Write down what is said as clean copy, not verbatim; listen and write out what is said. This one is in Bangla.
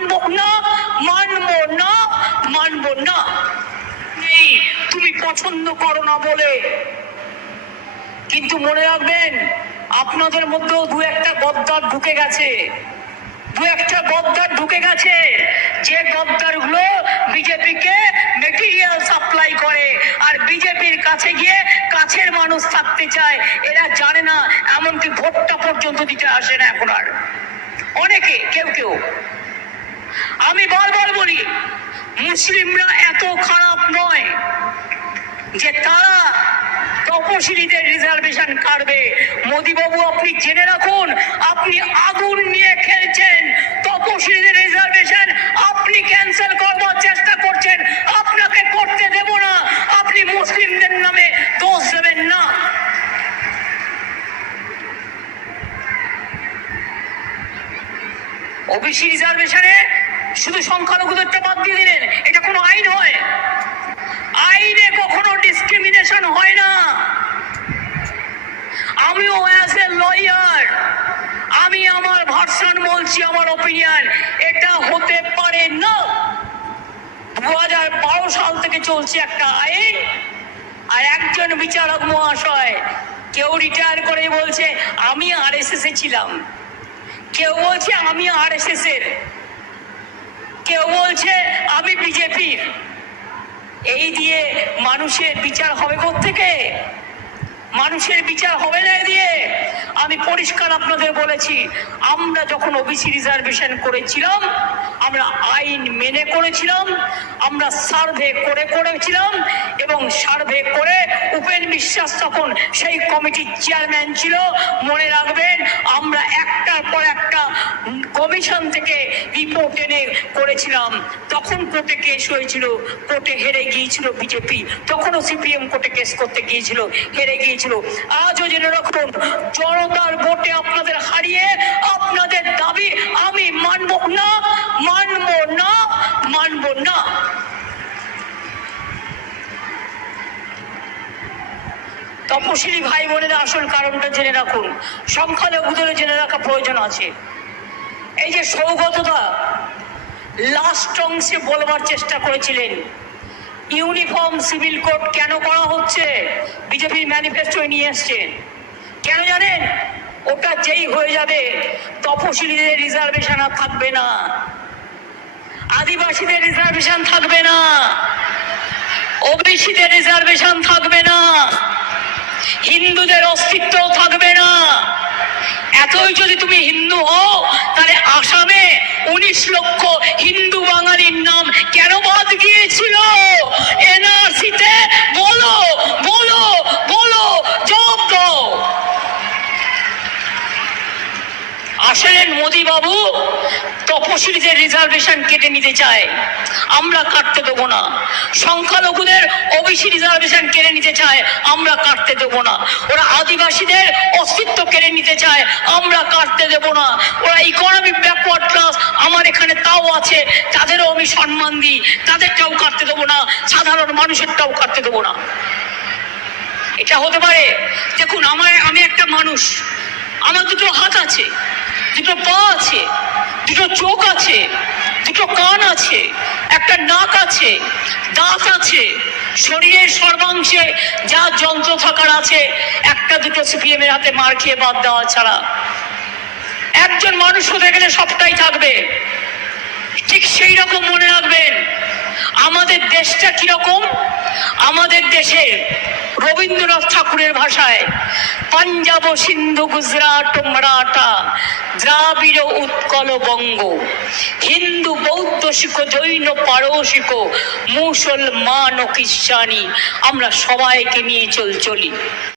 মানবো না, মানবো না, মানবো না। এই তুমি পছন্দ করো না বলে, কিন্তু মনে রাখবেন আপনাদের মধ্যেও দু একটা গদ্দার ঢুকে গেছে, যে গদ্দার গুলো বিজেপিকে মেটেরিয়াল সাপ্লাই করে আর বিজেপির কাছে গিয়ে কাছের মানুষ থাকতে চায়। এরা জানে না এমনকি ভোটটা পর্যন্ত দিতে আসে না এখন আর অনেকে, কেউ। আমি বারবার বলি মুসলিমরা এত খারাপ নয় যে তারা তপশিলীদের রিজার্ভেশন কাটবে। মোদী বাবু আপনি জেনে রাখুন, আপনি আগুন নিয়ে খেলছেন। তপশিলীদের রিজার্ভেশন আপনি ক্যান্সেল করবার চেষ্টা করছেন, আপনাকে করতে দেব না। আপনি মুসলিমদের নামে দোষ দেবেন না। ওবিসি রিজার্ভেশনে শুধু সংখ্যালঘুদেরটা বাদ দিয়ে দিলেন, এটা কোনো আইন হয়? আইনে কখনো ডিসক্রিমিনেশন হয় না। আমিও অ্যাজ এ লয়ার আমি আমার ভার্সন বলছি, আমার ওপিনিয়ন, এটা হতে পারে না। 2012 সাল থেকে চলছে একটা আইন, আর একজন বিচারক মহাশয় কেউ রিটায়ার করে বলছে আমি আরএসএস এ ছিলাম, কেউ বলছে আমি আরএসএস এর, কেউ বলছে আমি বিজেপির। এই দিয়ে মানুষের বিচার হবে কোত্থেকে? মানুষের বিচার হবে না দিয়ে। আমি পরিষ্কার আপনাদের বলেছি, আমরা যখন ওবিসি রিজার্ভেশন করেছিলাম আমরা আইন মেনে করেছিলাম, আমরা সার্ভে করেছিলাম, এবং সার্ভে করে উপেন বিশ্বাস তখন সেই কমিটির চেয়ারম্যান ছিল। মনে রাখবেন আমরা একটার পর একটা কমিশন থেকে রিপোর্ট এনে করেছিলাম। তখন কোর্টে কেস হয়েছিল, কোর্টে হেরে গিয়েছিল বিজেপি, তখনও সিপিএম কোর্টে কেস করতে গিয়েছিল, হেরে গিয়েছিল। আজও জেনে রাখুন, জনতার ভোটে আপনাদের হারিয়ে আপনাদের দাবি আমি মানব না, মানব না, মানব না। তপশিলি ভাই বোনেরা আসল কারণটা জেনে রাখুন, সংখ্যালঘুদের জেনে রাখা প্রয়োজন আছে। এই যে সৌগতদা লাস্ট অংশে বলবার চেষ্টা করেছিলেন ইউনিফর্ম সিভিল কোড কেন করা হচ্ছে, বিজেপির ম্যানিফেস্টোয় নিয়ে এসছেন। কেন জানেন? ওটা যেই হয়ে যাবে তপশিলীদের রিজার্ভেশন আর থাকবে না, আদিবাসীদের রিজার্ভেশন থাকবে না, ওবিসিদের রিজার্ভেশন থাকবে না, হিন্দুদের অস্তিত্ব থাকবে না। এতই যদি তুমি হিন্দু হও তাহলে আসামে 19 লক্ষ হিন্দু বাঙালির নাম কেন বাদ গিয়েছিল এনআরসিতে? বলো বলো বলো, জবাব দাও। আসলেন মোদী বাবু তপশিলীদের রিজার্ভেশন কেটে নিতে চায়, আমরা কাটতে দেবো না। সংখ্যালঘুদের ওবিসি রিজার্ভেশন কেড়ে নিতে চায়, আমরা কাটতে দেবো না। ওরা আদিবাসীদের অস্তিত্ব কেড়ে নিতে চায়, আমরা কাটতে দেবো না। ওরা ইকোনমিক ব্যাকওয়ার্ড ক্লাস আমার এখানে তাও আছে, তাদেরও আমি সম্মান দিই, তাদেরটাও কাটতে দেবো না, সাধারণ মানুষেরটাও কাটতে দেবো না। এটা হতে পারে? দেখুন আমি একটা মানুষ, আমার দুটো হাত আছে, দুটো পা আছে, দুটো চোখ আছে, দুটো কান আছে, একটা নাক আছে, দাঁত আছে, শরীরের সর্বাংশে যা যন্ত্র থাকার আছে, একটা দুটো সিপিএম এর হাতে মার খেয়ে বাদ দেওয়া ছাড়া। একজন মানুষ হতে গেলে সবটাই থাকবে। ঠিক সেই রকম মনে রাখবেন আমাদের দেশটা কিরকম। আমাদের দেশে রবীন্দ্রনাথ ঠাকুরের ভাষায় পাঞ্জাব সিন্ধু গুজরাট মারাঠা দ্রাবিড় উৎকল বঙ্গ, হিন্দু বৌদ্ধ শিখ জৈন পারসিক মুসলমান ও খ্রিস্টানি, আমরা সবাইকে নিয়ে চলি।